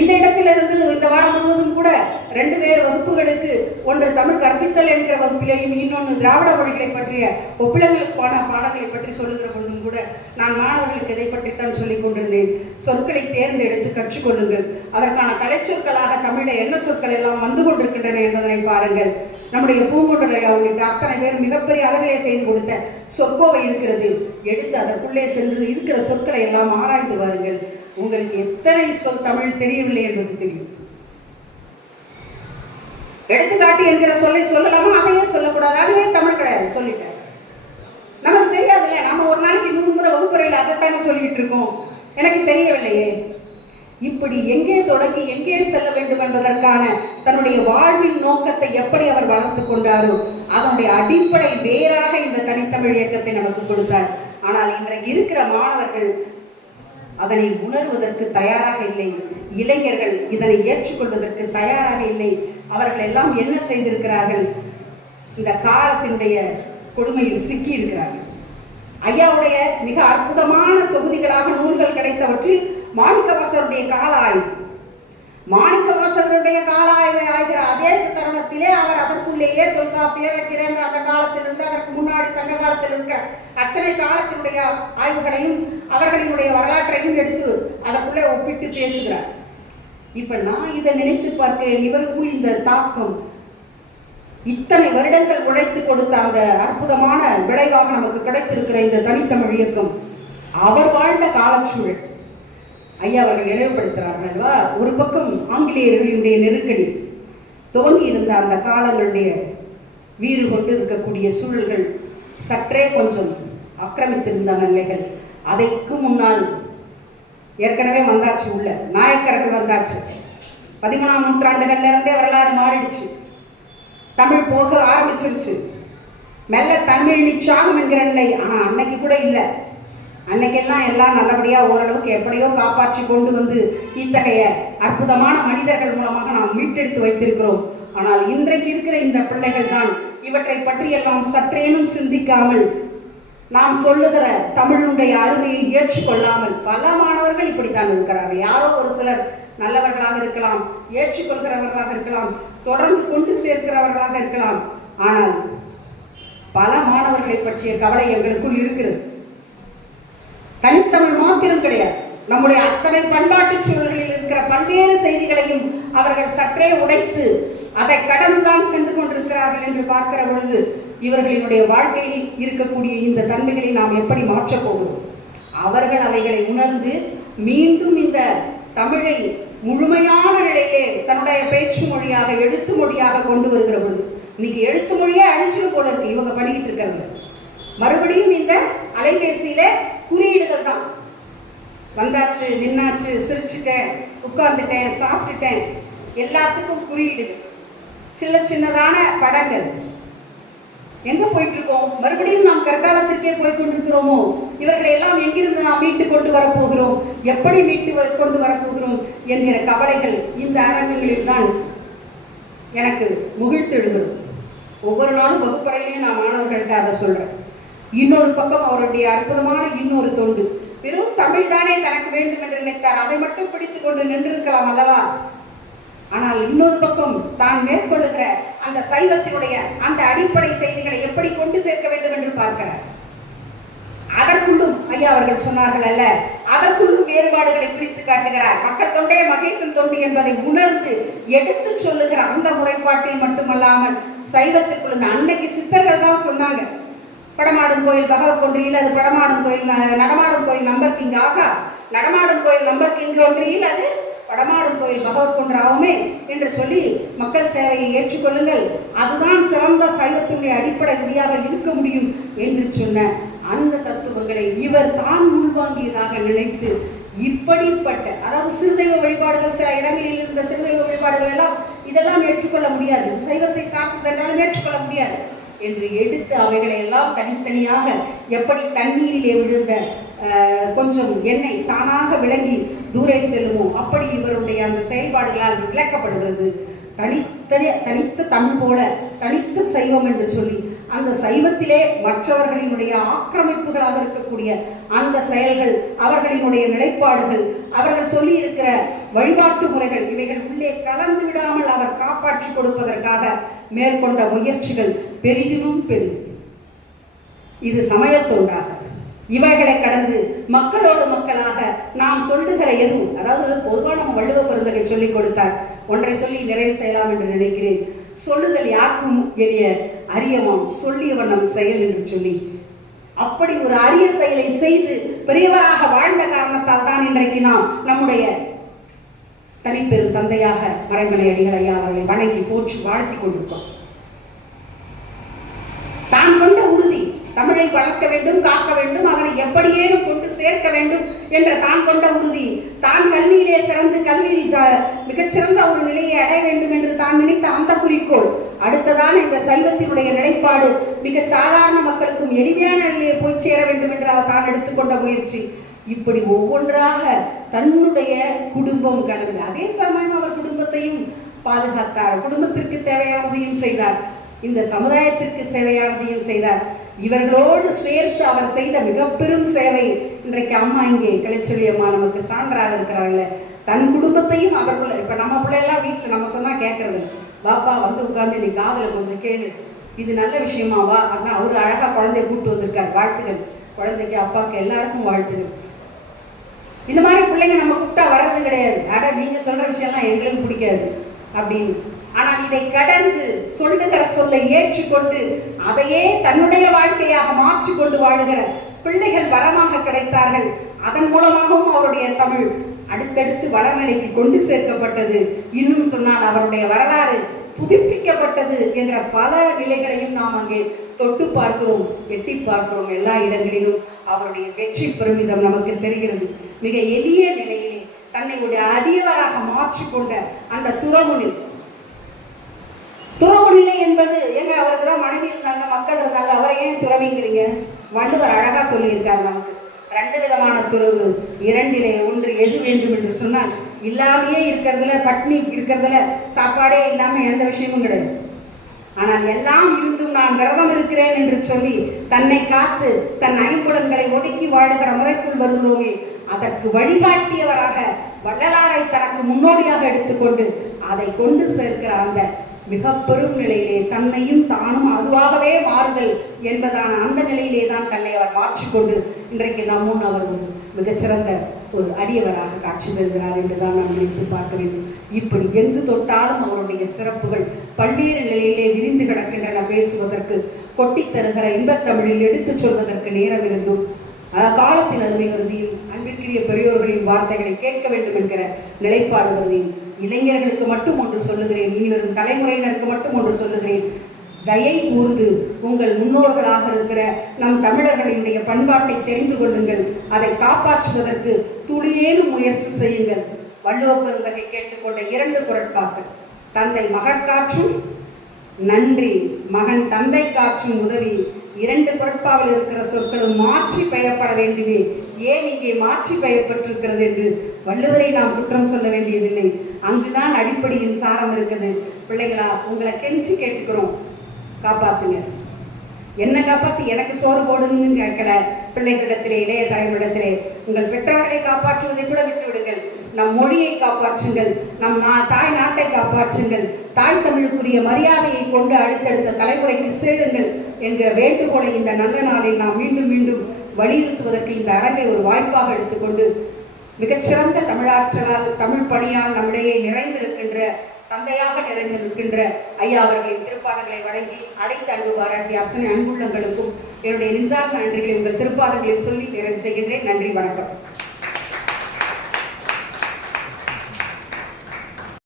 இந்த இடத்திலிருந்து இந்த வாரம் முழுவதும் கூட 2 வேறு வகுப்புகளுக்கு, ஒன்று தமிழ் கற்பித்தல் என்கிற வகுப்பிலேயும் இன்னொன்று திராவிட மொழிகளை பற்றிய ஒப்பிலங்களுக்கான பாடங்களை பற்றி சொல்லுகிற பொழுதும் கூட நான் மாணவர்களுக்கு இதை பற்றித்தான் சொல்லிக் கொண்டிருந்தேன். சொற்களை தேர்ந்தெடுத்து கற்றுக்கொள்ளுங்கள். அதற்கான கலைச்சொற்களாக தமிழில் என்ன சொற்கள் எல்லாம் வந்து கொண்டிருக்கின்றன என்பதனை பாருங்கள். நம்முடைய பூங்குன்றலையா உள்ளிட்ட அத்தனை பேர் மிகப்பெரிய அளவிலே செய்து கொடுத்த சொற்கோவை இருக்கிறது. எடுத்து அதற்குள்ளே சென்று இருக்கிற சொற்களை எல்லாம் ஆராய்ந்து வாருங்கள். உங்களுக்கு எத்தனை சொல் தமிழ் தெரியவில்லை என்பது தெரியும். எடுத்துக்காட்டு என்கிற சொல்லை சொல்லலாமா? அதையே சொல்லக்கூடாது, அதுவே தமிழ் கிடையாது, சொல்லிட்டேன். நமக்கு தெரியாதுல்ல, நம்ம ஒரு நாளைக்கு 100 முறை வகுப்பறையில் அதைத்தானே சொல்லிட்டு இருக்கோம். எனக்கு தெரியவில்லையே. இப்படி எங்கே தொடங்கி எங்கே செல்ல வேண்டும் என்பதற்கான தன்னுடைய வாழ்வின் நோக்கத்தை எப்படி அவர் வளர்த்து கொண்டாரோ அதனுடைய அடிப்படை வேறாக இந்த தனித்தமிழ் இயக்கத்தை நமக்கு கொடுத்தார். ஆனால் இன்றைக்கு இருக்கிற மாணவர்கள் அதனை உணர்வதற்கு தயாராக இல்லை. இளைஞர்கள் இதனை ஏற்றுக்கொள்வதற்கு தயாராக இல்லை. அவர்கள் எல்லாம் என்ன செய்திருக்கிறார்கள்? இந்த காலத்தினுடைய கொடுமையில் சிக்கி இருக்கிறார்கள். ஐயாவுடைய மிக அற்புதமான தொகுதிகளாக நூல்கள் கிடைத்தவற்றில் மாணிக்கவாசகருடைய கால ஆய்வு, மாணிக்கவாசகருடைய கால ஆய்வை ஆகிற அதே தருணத்திலே அவர் அதற்குள்ளேயே தொல்காப்பியர் கிரேன் அந்த காலத்திலிருந்து அதற்கு முன்னாடி சங்க காலத்தில் இருக்க அத்தனை காலத்தினுடைய ஆய்வுகளையும் அவர்களினுடைய வரலாற்றையும் எடுத்து அதற்குள்ளே ஒப்பிட்டு பேசுகிறார். இப்ப நான் இதை நினைத்து பார்க்கிறேன். இவருக்குள் இந்த தாக்கம், இத்தனை வருடங்கள் உழைத்து கொடுத்த அந்த அற்புதமான விளைவாக நமக்கு கிடைத்திருக்கிற இந்த தனித்தமிழ் இயக்கம் அவர் வாழ்ந்த காலச்சூழல் ஐயா அவர்கள் நினைவுபடுத்துகிறார்கள் அல்லவா? ஒரு பக்கம் ஆங்கிலேயர்களுடைய நெருக்கடி துவங்கி இருந்த அந்த காலங்களுடைய வீறு கொண்டு இருக்கக்கூடிய சூழல்கள் சற்றே கொஞ்சம் ஆக்கிரமித்திருந்த நிலைகள். அதைக்கு முன்னால் ஏற்கனவே வந்தாச்சு, உள்ள நாயக்கர்கள் வந்தாச்சு. 13ஆம் நூற்றாண்டுகள்ல இருந்தே வரலாறு மாறிடுச்சு. தமிழ் போக ஆரம்பிச்சிருச்சு. மெல்ல தமிழ் நிச்சாகம் என்கிற நிலை. ஆனா அன்னைக்கு கூட இல்லை. அன்னைக்கெல்லாம் எல்லாம் நல்லபடியா ஓரளவுக்கு எப்படியோ காப்பாற்றி கொண்டு வந்து இத்தகைய அற்புதமான மனிதர்கள் மூலமாக நாம் மீட்டெடுத்து வைத்திருக்கிறோம். ஆனால் இன்றைக்கு இருக்கிற இந்த பிள்ளைகள் தான் இவற்றை பற்றியெல்லாம் சற்றேனும் சிந்திக்காமல், நாம் சொல்லுகிற தமிழுடைய அருமையை ஏற்றுக்கொள்ளாமல் பல மாணவர்கள் இப்படித்தான் இருக்கிறார்கள். யாரோ ஒரு சிலர் நல்லவர்களாக இருக்கலாம், ஏற்றுக்கொள்கிறவர்களாக இருக்கலாம், தொடர்ந்து கொண்டு சேர்க்கிறவர்களாக இருக்கலாம். ஆனால் பல மாணவர்களை பற்றிய கவலை எங்களுக்குள் இருக்கிறது. தனித்தமிழ் மாத்திரம் கிடையாது, நம்முடைய அத்தனை பண்பாட்டு சூழலில் இருக்கிற பல்வேறு செய்திகளையும் அவர்கள் சற்றே உடைத்து அதை கடந்துதான் சென்று கொண்டிருக்கிறார்கள் என்று பார்க்கிற பொழுது இவர்களினுடைய வாழ்க்கையில் இருக்கக்கூடிய இந்த தன்மைகளை நாம் எப்படி மாற்றப் போகிறோம்? அவர்கள் அவைகளை உணர்ந்து மீண்டும் இந்த தமிழை முழுமையான நிலையிலே தன்னுடைய பேச்சு மொழியாக, எழுத்து மொழியாக கொண்டு வருகிற பொழுது, இன்னைக்கு எழுத்து மொழியே அழிஞ்சிடும் போல இருக்கு இவங்க பண்ணிக்கிட்டு இருக்கிறது. மறுபடியும் இந்த அலைபேசியில குறியீடுகள் தான். வந்தாச்சு, நின்னாச்சு, சிரிச்சுட்டேன், உட்கார்ந்துட்டேன், சாப்பிட்டுட்டேன், எல்லாத்துக்கும் குறியீடுகள், சின்ன சின்னதான படங்கள். எங்க போயிட்டு இருக்கோம்? மறுபடியும் நாம் கற்காலத்திற்கே போய் கொண்டிருக்கிறோமோ? இவர்களை எல்லாம் எங்கிருந்து நாம் மீட்டு கொண்டு வரப்போகிறோம், எப்படி மீட்டு கொண்டு வரப்போகிறோம் என்கிற கவலைகள் இந்த அரங்கங்களில் தான் எனக்கு முகிழ்த்தெழுகிறது. ஒவ்வொரு நாளும் வகுப்பறையிலையும் நான் மாணவர்கள்ட்ட அதை சொல்றேன். இன்னொரு பக்கம் அவருடைய அற்புதமான இன்னொரு தொண்டு, வெறும் தமிழ் தானே தனக்கு வேண்டும் என்று நினைத்தார், அதை மட்டும் பிடித்துக் கொண்டு நின்றிருக்கலாம் அல்லவா? ஆனால் இன்னொரு பக்கம் தான் மேற்கொள்ளுகிற அந்த சைவத்தினுடைய அந்த அடிப்படை செய்திகளை எப்படி கொண்டு சேர்க்க வேண்டும் என்று பார்க்கிறார். அதற்குள்ளும் ஐயா அவர்கள் சொன்னார்கள் அல்ல, அதற்குள்ளும் வேறுபாடுகளை பிரித்து காட்டுகிறார். மக்கள் தொண்டே மகேசன் தொண்டு என்பதை உணர்ந்து எடுத்து சொல்லுகிற அந்த முறைப்பாட்டில் மட்டுமல்லாமல் சைவத்திற்குள்ள அன்னைக்கு சித்தர்கள் தான் சொன்னாங்க, படமாடும் கோயில் பகவத் ஒன்றியில் அது படமாடும் கோயில், நடமாடும் கோயில் நம்பர் கிங் ஆகா, நடமாடும் கோயில் நம்பர் கிங் ஒன்றியில் அது படமாடும் கோயில் பகவத் கொன்றாவுமே என்று சொல்லி மக்கள் சேவையை ஏற்றுக்கொள்ளுங்கள், அதுதான் சிறந்த சைவத்தினுடைய அடிப்படை விதியாக இருக்க முடியும் என்று சொன்ன அந்த தத்துவங்களை இவர் தான் உள்வாங்கியதாக நினைத்து இப்படிப்பட்ட, அதாவது சிறுதெய்வ வழிபாடுகள், சில இடங்களில் இருந்த சிறுதெய்வ வழிபாடுகள் எல்லாம் இதெல்லாம் ஏற்றுக்கொள்ள முடியாது, சைவத்தை சாப்பிட்டதாலும் ஏற்றுக்கொள்ள முடியாது என்று எடுத்து அவைகளை எல்லாம் தனித்தனியாக, எப்படி தண்ணீரிலே விழுந்த கொஞ்சம் எண்ணெய் தானாக விளங்கி தூரே செல்லுமோ அப்படி இவருடைய அந்த செயல்பாடுகளால் விளக்கப்படுகிறது. தனித்த தமிழ் போல தனித்த சைவம் என்று சொல்லி அந்த சைவத்திலே மற்றவர்களினுடைய ஆக்கிரமிப்புகளாக இருக்கக்கூடிய அந்த செயல்கள், அவர்களினுடைய நிலைப்பாடுகள், அவர்கள் சொல்லி இருக்கிற வழிபாட்டு முறைகள், இவைகள் உள்ளே கலந்து விடாமல் அவர் காப்பாற்றி கொடுப்பதற்காக மேற்கொண்ட முயற்சிகள் பெரிதினும் பெரிது. இது சமயத்தொண்டாக இவைகளை கடந்து மக்களோடு மக்களாக நாம் சொல்லுகிற எதுவும், அதாவது பொதுவாக நம்ம வள்ளுவ பெருந்தகை சொல்லிக் கொடுத்தார், ஒன்றை சொல்லி நிறைவு செய்யலாம் என்று நினைக்கிறேன். சொல்லுதல் யாருக்கும் எளிய, அரியமாம் சொல்லிய வண்ணம் செயல் என்று சொல்லி, அப்படி ஒரு அரிய செயலை செய்து பெரியவராக வாழ்ந்த காரணத்தால் தான் இன்றைக்கு நாம் நம்முடைய தனிப்பெரும் தந்தையாக மறைமலை அடிகள் ஐயா அவர்களை வணங்கி போற்றி வாழ்த்தி கொண்டிருக்கோம். தான் கொண்ட உறுதி, தமிழை வளர்க்க வேண்டும், காக்க வேண்டும், அதனை எப்படியேனும் கொண்டு சேர்க்க வேண்டும் என்ற தான் கொண்ட உறுதி, தான் கல்வியிலே சிறந்து கல்வியில் மிகச்சிறந்த ஒரு நிலையை அடைய வேண்டும் என்று தான் நினைத்த அந்த குறிக்கோள், அடுத்ததான இந்த சைவத்தினுடைய நிலைப்பாடு, மிக சாதாரண மக்களுக்கும் எளிமையான நிலையை போய் சேர வேண்டும் என்று அவர் தான் எடுத்துக்கொண்ட முயற்சி, இப்படி ஒவ்வொன்றாக தன்னுடைய குடும்பம் கடந்து, அதே சமயம் அவர் குடும்பத்தையும் பாதுகாத்தார், குடும்பத்திற்கு தேவையானதையும் செய்தார், இந்த சமுதாயத்திற்கு சேவையானதையும் செய்தார். இவர்களோடு சேர்த்து அவர் செய்த மிக பெரும் சேவை இன்றைக்கு அம்மா இங்கே கலைச்சொல்லி அம்மா நமக்கு சான்றாக இருக்கிறார்கள். தன் குடும்பத்தையும் அவர்கள், இப்ப நம்ம பிள்ளைலாம் வீட்டுல நம்ம சொன்னா கேட்கறது, பாப்பா வந்து உட்கார்ந்து நீ காதல கொஞ்சம் கேளு, இது நல்ல விஷயமா வா அப்படின்னா அவரு அழகா குழந்தைய கூப்பிட்டு வந்திருக்காரு, வாழ்த்துகள் குழந்தைக்கு, அப்பாவுக்கு எல்லாருக்கும் வாழ்த்துகள். இந்த மாதிரி பிள்ளைங்க நம்ம கூப்பிட்டா வர்றது கிடையாது, அட நீங்க சொல்ற விஷயம்லாம் எங்களுக்கு பிடிக்காது அப்படின்னு. ஆனால் இதை கடந்து சொல்லுகிற சொல்லை ஏற்றுக்கொண்டு அதையே தன்னுடைய வாழ்க்கையாக மாற்றிக்கொண்டு வாழுகிற பிள்ளைகள் வரமாக கிடைத்தார்கள். அதன் மூலமாகவும் அவருடைய தமிழ் அடுத்தடுத்து வளர்நிலைக்கு கொண்டு சேர்க்கப்பட்டது. இன்னும் சொன்னால் அவருடைய வரலாறு புதுப்பிக்கப்பட்டது என்ற பல நிலைகளையும் நாம் அங்கே தொட்டு பார்க்கிறோம், எட்டி பார்க்கிறோம். எல்லா இடங்களிலும் அவருடைய வெற்றி பெருமிதம் நமக்கு தெரிகிறது. மிக எளிய நிலையிலே தன்னை ஒரு அரியவராக மாற்றிக்கொண்ட அந்த துறவு நிலை என்பது எங்க, அவருக்கு தான் மனைவி இருந்தாங்க, மக்கள் இருந்தாங்க, அவரை ஏன் துறவிங்கிறீங்க? வள்ளுவர் அழகா சொல்லியிருக்கார் நமக்கு, 2 விதமான துறவு, 2லே ஒன்று எது வேண்டும் என்று சொன்னால் இல்லாமையே இருக்கிறதுல, பட்னி இருக்கிறதுல, சாப்பாடே இல்லாம எந்த விஷயமும் கிடையாது. ஆனால் எல்லாம் இருந்தும் நான் விரதம் இருக்கிறேன் என்று சொல்லி தன்னை காத்து தன் ஐம்புலன்களை ஒதுக்கி வாழுகிற முறைக்குள் வருகிறோமே, அதற்கு வழிகாட்டியவராக வள்ளலாரை தனக்கு முன்னோடியாக எடுத்துக்கொண்டு அதை கொண்டு சேர்க்கிற அந்த மிக பெரும் நிலையிலே தன்னையும் தானும் அதுவாகவே மாறுதல் என்பதான அந்த நிலையிலே தான் தன்னை அவர் மாற்றிக்கொண்டு இன்றைக்கு நம் முன் அவர் மிகச்சிறந்த ஒரு அடியவராக காட்சி பெறுகிறார் என்றுதான் நாம் நினைத்து பார்க்க வேண்டும். இப்படி எங்கு தொட்டாலும் அவருடைய சிறப்புகள் பல்வேறு நிலையிலே விரிந்து கிடக்கின்றன. பேசுவதற்கு கொட்டித் தருகிற இன்பத்தமிழில் எடுத்துச் சொல்வதற்கு நேரம் இருந்தும் காலத்தின் அருமை கருதியும் அன்பிற்குரிய பெரியோர்களின் வார்த்தைகளை கேட்க வேண்டும் என்கிற நிலைப்பாடு கருதியும் இளைஞர்களுக்கு மட்டும் ஒன்று சொல்லுகிறேன், இனி வரும் தலைமுறையினருக்கு மட்டும் ஒன்று சொல்லுகிறேன். தயை கூர்ந்து உங்கள் முன்னோர்களாக இருக்கிற நம் தமிழர்களினுடைய பண்பாட்டை தெரிந்து கொள்ளுங்கள், அதை காப்பாற்றுவதற்கு துளியேனும் முயற்சி செய்யுங்கள். வள்ளுவப் பெருந்தகை கேட்டுக்கொண்ட 2 குறட்பாக்கள், தந்தை மகற்காற்றும் நன்றி, மகன் தந்தை காற்றும் உதவி. 2 குறட்பாவில் இருக்கிற சொற்களும் மாற்றி பெயப்பட வேண்டுமே, ஏன் இங்கே மாற்றி பெயப்பட்டிருக்கிறது என்று வள்ளுவரை நாம் குற்றம் சொல்ல வேண்டியதில்லை. அங்குதான் அடிப்படையின் சாரம் இருக்குது. பிள்ளைகளா, உங்களை கெஞ்சி கேட்டுக்கிறோம், காப்பாத்துங்க. என்ன காப்பாற்றி எனக்கு சோறு போடுங்கன்னு கேட்கல. பிள்ளைகளிடத்திலே, இளைய தலைவரிடத்திலே உங்கள் பெற்றோர்களை காப்பாற்றுவதை கூட விட்டு விடுங்கள். நம் மொழியை காப்பாற்றுங்கள், நம் தாய் நாட்டை காப்பாற்றுங்கள், தாய் தமிழுக்குரிய மரியாதையை கொண்டு அடுத்தடுத்த தலைமுறைக்கு சேருங்கள் என்கிற வேண்டுகோளை இந்த நல்ல நாளில் நாம் மீண்டும் மீண்டும் வலியுறுத்துவதற்கு இந்த அரங்கை ஒரு வாய்ப்பாக எடுத்துக்கொண்டு மிகச்சிறந்த தமிழாற்றலால் தமிழ் பணியால் நம்மிடையே நிறைந்திருக்கின்ற தந்தையாக நிறைந்திருக்கின்ற ஐயா அவர்களின் திருப்பாதங்களை வழங்கி அடைத்து அன்பு பாராட்டிய அத்தனை அன்புள்ளங்களுக்கும் என்னுடைய நெஞ்சார்ந்த நன்றிகளை உங்கள் திருப்பாதங்களில் சொல்லி நிறைவு செய்கின்றேன். நன்றி, வணக்கம்.